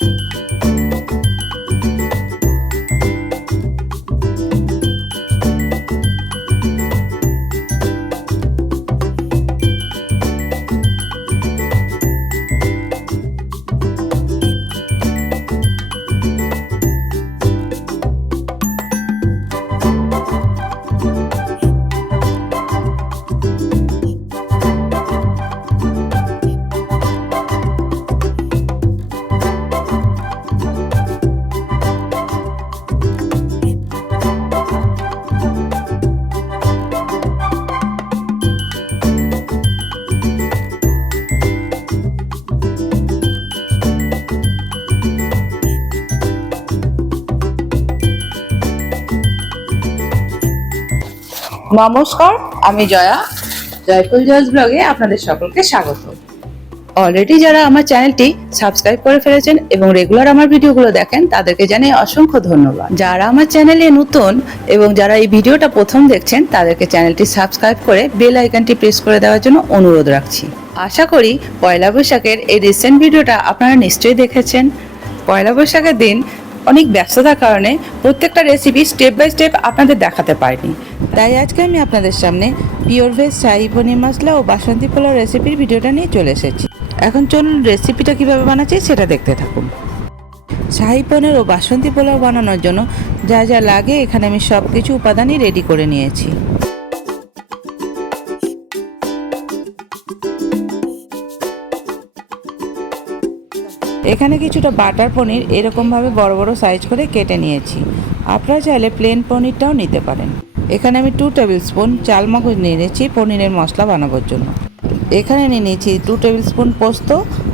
you. নমস্কার, আমি Jaya. Joyful joys ব্লগে আপনাদের সকলকে স্বাগত। অলরেডি যারা আমার চ্যানেলটি সাবস্ক্রাইব করে ফেলেছেন এবং রেগুলার আমার ভিডিওগুলো দেখেন, তাদেরকে জানাই অসংখ্য ধন্যবাদ। যারা আমার চ্যানেলে নতুন এবং যারা এই ভিডিওটা প্রথম দেখছেন, তাদেরকে চ্যানেলটি সাবস্ক্রাইব করে বেল আইকনটি প্রেস করে দেওয়ার জন্য অনুরোধ রাখছি। আশা করি পয়লা বৈশাখের এই রিসেন্ট ভিডিওটা আপনারা নিশ্চয়ই দেখেছেন। পয়লা বৈশাখের দিন অনেক ব্যস্ততার কারণে প্রত্যেকটা রেসিপি স্টেপ বাই স্টেপ আপনাদের দেখাতে পারিনি। তাই আজকে আমি আপনাদের সামনে পিওর ভেজ শাহি পনির মশলা ও বাসন্তী পোলাও রেসিপির ভিডিওটা নিয়ে চলে এসেছি। এখন চলুন রেসিপিটা কীভাবে বানাচ্ছি সেটা দেখতে থাকুন। শাহি পনির ও বাসন্তী পোলাও বানানোর জন্য যা যা লাগে এখানে আমি সব কিছু উপাদানই রেডি করে নিয়েছি। এখানে কিছুটা বাটার পনির এরকমভাবে বড় বড় সাইজ করে কেটে নিয়েছি। আপনারা চাইলে প্লেন পনিরটাও নিতে পারেন। এখানে আমি টু টেবিল স্পুন চাল মগজ নিয়ে নিয়েছি পনিরের মশলা বানানোর জন্য। এখানে নিয়ে নিয়েছি টু টেবিল স্পুন পোস্ত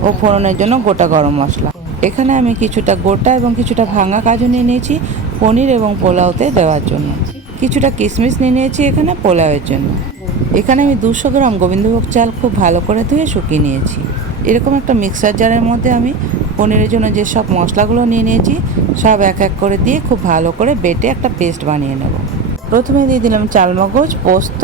ও ফোড়নের জন্য গোটা গরম মশলা। এখানে আমি কিছুটা গোটা এবং কিছুটা ভাঙা কাজু নিয়ে নিয়েছি পনির এবং পোলাওতে দেওয়ার জন্য। কিছুটা কিশমিশ নিয়ে নিয়েছি এখানে পোলাওয়ের জন্য। এখানে আমি দুশো গ্রাম গোবিন্দভোগ চাল খুব ভালো করে ধুয়ে শুকিয়ে নিয়েছি। এরকম একটা মিক্সার জারের মধ্যে আমি পনিরের জন্য যে সব মশলাগুলো নিয়ে নিয়েছি, সব এক এক করে দিয়ে খুব ভালো করে বেটে একটা পেস্ট বানিয়ে নেব। প্রথমে দিয়ে দিলাম চালমগজ পোস্ত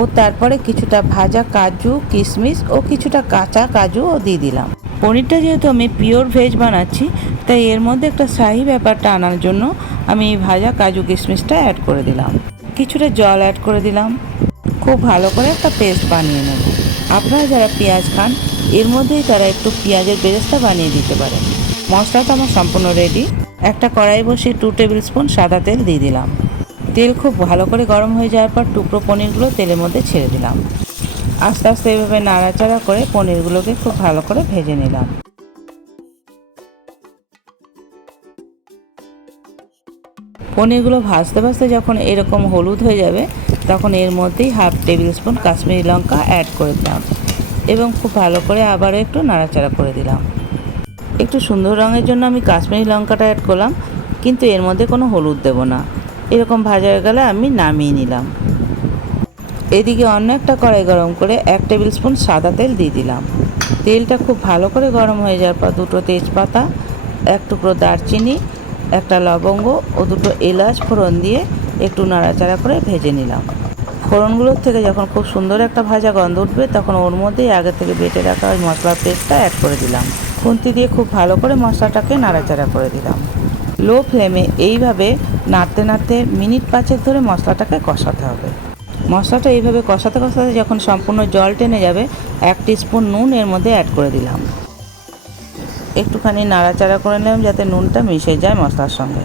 ও তারপরে কিছুটা ভাজা কাজু, কিশমিশ ও কিছুটা কাঁচা কাজুও দিয়ে দিলাম। পনিরটা যেহেতু আমি পিওর ভেজ বানাচ্ছি, তাই এর মধ্যে একটা শাহি ব্যাপারটা আনার জন্য আমি এই ভাজা কাজু, কিশমিশটা অ্যাড করে দিলাম। কিছুটা জল অ্যাড করে দিলাম। খুব ভালো করে একটা পেস্ট বানিয়ে নেব। আপনারা যারা পেঁয়াজ খান এর মধ্যেই তারা একটু পেঁয়াজের বেরেস্তা বানিয়ে দিতে পারেন মশলাটা আমার সম্পূর্ণ রেডি একটা কড়াই বসিয়ে টু টেবিল স্পুন সাদা তেল দিয়ে দিলাম। তেল খুব ভালো করে গরম হয়ে যাওয়ার পর টুকরো পনিরগুলো তেলের মধ্যে ছেড়ে দিলাম। আস্তে আস্তে এভাবে নাড়াচাড়া করে পনিরগুলোকে খুব ভালো করে ভেজে নিলাম। পনিরগুলো ভাজতে ভাজতে যখন এরকম হলুদ হয়ে যাবে, তখন এর মধ্যেই হাফ টেবিল স্পুন কাশ্মীরি লঙ্কা অ্যাড করে দিলাম। এবং খুব ভালো করে আবারও একটু নাড়াচাড়া করে দিলাম। একটু সুন্দর রঙের জন্য আমি কাশ্মীরি লঙ্কাটা অ্যাড করলাম, কিন্তু এর মধ্যে কোনো হলুদ দেব না। এরকম ভাজা হয়ে গেলে আমি নামিয়ে নিলাম। এদিকে অন্য একটা কড়াই গরম করে এক টেবিল স্পুন সাদা তেল দিয়ে দিলাম। তেলটা খুব ভালো করে গরম হয়ে যাওয়ার পর দুটো তেজপাতা, এক টুকরো দারচিনি, একটা লবঙ্গ ও দুটো এলাচ ফোড়ন দিয়ে একটু নাড়াচাড়া করে ভেজে নিলাম। ফোড়নগুলোর থেকে যখন খুব সুন্দর একটা ভাজা গন্ধ উঠবে, তখন ওর মধ্যেই আগে থেকে বেটে রাখা ওই মশলার পেস্টটা অ্যাড করে দিলাম। খুন্তি দিয়ে খুব ভালো করে মশলাটাকে নাড়াচাড়া করে দিলাম। লো ফ্লেমে এইভাবে নাড়তে নাড়তে মিনিট পাঁচেক ধরে মশলাটাকে কষাতে হবে। মশলাটা এইভাবে কষাতে কষাতে যখন সম্পূর্ণ জল টেনে যাবে, এক স্পুন নুন এর মধ্যে অ্যাড করে দিলাম। একটুখানি নাড়াচাড়া করে নিলাম যাতে নুনটা মিশে যায় মশলার সঙ্গে।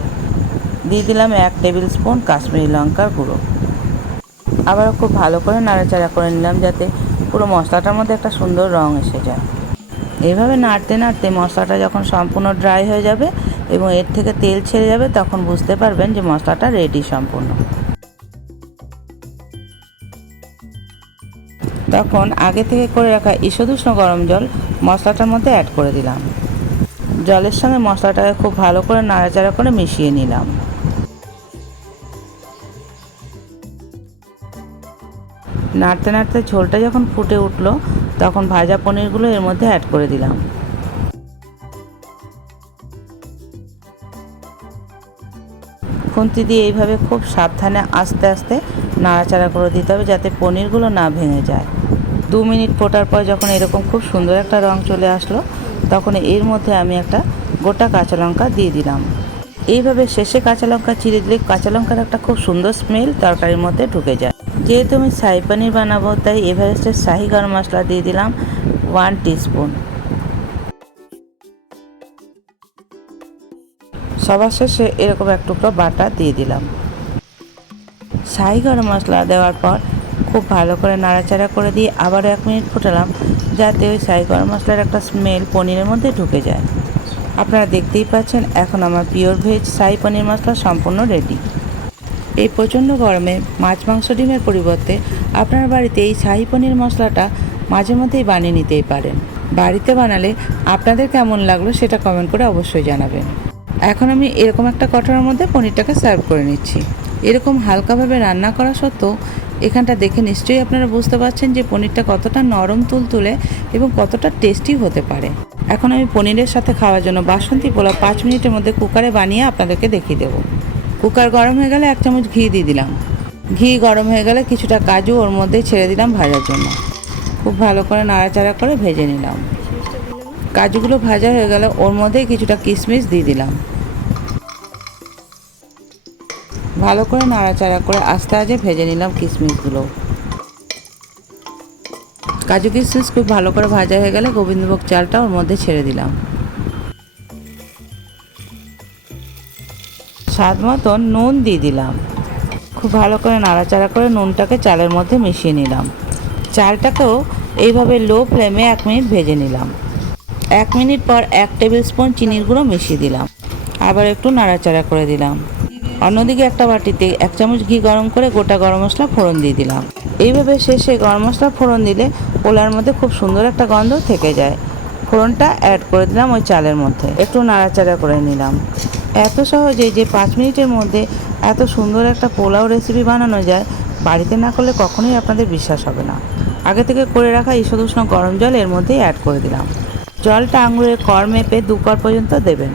দিয়ে দিলাম এক টেবিল স্পুন কাশ্মীরি লঙ্কার গুঁড়ো। আবারও খুব ভালো করে নাড়াচাড়া করে নিলাম যাতে পুরো মশলাটার মধ্যে একটা সুন্দর রং এসে যায়। এইভাবে নাড়তে নাড়তে মশলাটা যখন সম্পূর্ণ ড্রাই হয়ে যাবে এবং এর থেকে তেল ছেড়ে যাবে, তখন বুঝতে পারবেন যে মশলাটা রেডি সম্পূর্ণ। তখন আগে থেকে করে রাখা ঈষদুষ্ণ গরম জল মশলাটার মধ্যে অ্যাড করে দিলাম। জলের সঙ্গে মশলাটাকে খুব ভালো করে নাড়াচাড়া করে মিশিয়ে নিলাম। নাড়তে নাড়তে ঝোলটা যখন ফুটে উঠল, তখন ভাজা পনিরগুলো এর মধ্যে অ্যাড করে দিলাম। খুন্তি দিয়ে এইভাবে খুব সাবধানে আস্তে আস্তে নাড়াচাড়া করে দিতে হবে যাতে পনিরগুলো না ভেঙে যায়। দু মিনিট ফোটার পর যখন এরকম খুব সুন্দর একটা রং চলে আসলো, তখন এর মধ্যে আমি একটা গোটা কাঁচা লঙ্কা দিয়ে দিলাম। এইভাবে শেষে কাঁচা লঙ্কা চিড়ে দিলে কাঁচা লঙ্কার একটা খুব সুন্দর স্মেল তরকারির মধ্যে ঢুকে যায়। যেহেতু আমি শাহি পানির বানাবো, তাই এভারেস্টের শাহি গরম মশলা দিয়ে দিলাম ওয়ান টিস্পুন সবার শেষে এরকম এক টুকরো বাটা দিয়ে দিলাম। শাহি গরম মশলা দেওয়ার পর খুব ভালো করে নাড়াচাড়া করে দিয়ে আবার এক মিনিট ফোটালাম, যাতে ওই শাহি গরম মশলার একটা স্মেল পনিরের মধ্যে ঢুকে যায়। আপনারা দেখতেই পাচ্ছেন, এখন আমার পিওর ভেজ শাহি পনির মশলা সম্পূর্ণ রেডি এই প্রচণ্ড গরমে মাছ, মাংস, ডিমের পরিবর্তে আপনার বাড়িতে এই শাহি পনির মশলাটা মাঝে মধ্যেই বানিয়ে নিতেই পারেন। বাড়িতে বানালে আপনাদের কেমন লাগল সেটা কমেন্ট করে অবশ্যই জানাবেন। এখন আমি এরকম একটা কটরের মধ্যে পনিরটাকে সার্ভ করে নিচ্ছি। এরকম হালকাভাবে রান্না করা সত্ত্বেও এখানটা দেখে নিশ্চয়ই আপনারা বুঝতে পারছেন যে পনিরটা কতটা নরম তুলতুলে এবং কতটা টেস্টি হতে পারে। এখন আমি পনিরের সাথে খাওয়ার জন্য বাসন্তী পোলাও পাঁচ মিনিটের মধ্যে কুকারে বানিয়ে আপনাদেরকে দেখিয়ে দেবো। কুকার গরম হয়ে গেলে এক চামচ ঘি দিয়ে দিলাম। ঘি গরম হয়ে গেলে কিছুটা কাজু ওর মধ্যে ছেড়ে দিলাম ভাজার জন্য। খুব ভালো করে নাড়াচাড়া করে ভেজে নিলাম। কাজুগুলো ভাজা হয়ে গেলে ওর মধ্যেই কিছুটা কিশমিশ দিয়ে দিলাম। ভালো করে নাড়াচাড়া করে আস্তে আস্তে ভেজে নিলাম কিশমিশগুলো। কাজু কিশমিশ খুব ভালো করে ভাজা হয়ে গেলে গোবিন্দভোগ চালটা ওর মধ্যে ছেড়ে দিলাম। স্বাদ মতন নুন দিয়ে দিলাম। খুব ভালো করে নাড়াচাড়া করে নুনটাকে চালের মধ্যে মিশিয়ে নিলাম। চালটাকেও এইভাবে লো ফ্লেমে এক মিনিট ভেজে নিলাম। এক মিনিট পর এক টেবিল স্পুন চিনির গুঁড়ো মিশিয়ে দিলাম। আবার একটু নাড়াচাড়া করে দিলাম। অন্যদিকে একটা বাটিতে এক চামচ ঘি গরম করে গোটা গরম মশলা ফোড়ন দিয়ে দিলাম। এইভাবে শেষে গরম মশলা ফোড়ন দিলে পোলার মধ্যে খুব সুন্দর একটা গন্ধ থেকে যায়। ফোড়নটা অ্যাড করে দিলাম ওই চালের মধ্যে। একটু নাড়াচাড়া করে নিলাম। এত সহজে যে পাঁচ মিনিটের মধ্যে এত সুন্দর একটা পোলাও রেসিপি বানানো যায়, বাড়িতে না করলে কখনোই আপনাদের বিশ্বাস হবে না। আগে থেকে করে রাখা ঈষদ উষ্ণ গরম জল এর মধ্যেই অ্যাড করে দিলাম। জলটা আঙুরের কর মেপে দু কর পর্যন্ত দেবেন।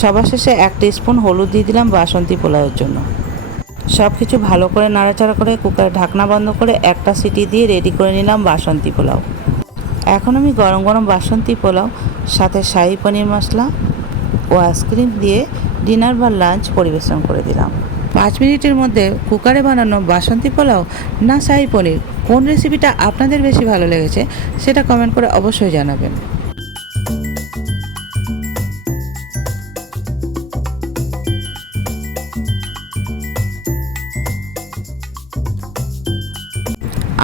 সবার শেষে এক স্পুন হলুদ দিয়ে দিলাম বাসন্তী পোলাওয়ের জন্য। সব কিছু ভালো করে নাড়াচাড়া করে কুকারে ঢাকনা বন্ধ করে একটা সিটি দিয়ে রেডি করে নিলাম বাসন্তী পোলাও। এখন আমি গরম গরম বাসন্তী পোলাও, সাথে শাহি পনির মশলা ও আইসক্রিম দিয়ে ডিনার বা লাঞ্চ পরিবেশন করে দিলাম। পাঁচ মিনিটের মধ্যে কুকারে বানানো বাসন্তী পোলাও না শাহি পনির কোন রেসিপিটা আপনাদের বেশি ভালো লেগেছে সেটা কমেন্ট করে অবশ্যই জানাবেন।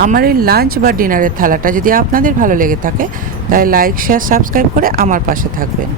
আমার এই লাঞ্চ বা ডিনারের থালাটা যদি আপনাদের ভালো লেগে থাকে তাহলে লাইক শেয়ার সাবস্ক্রাইব করে আমার পাশে থাকবেন।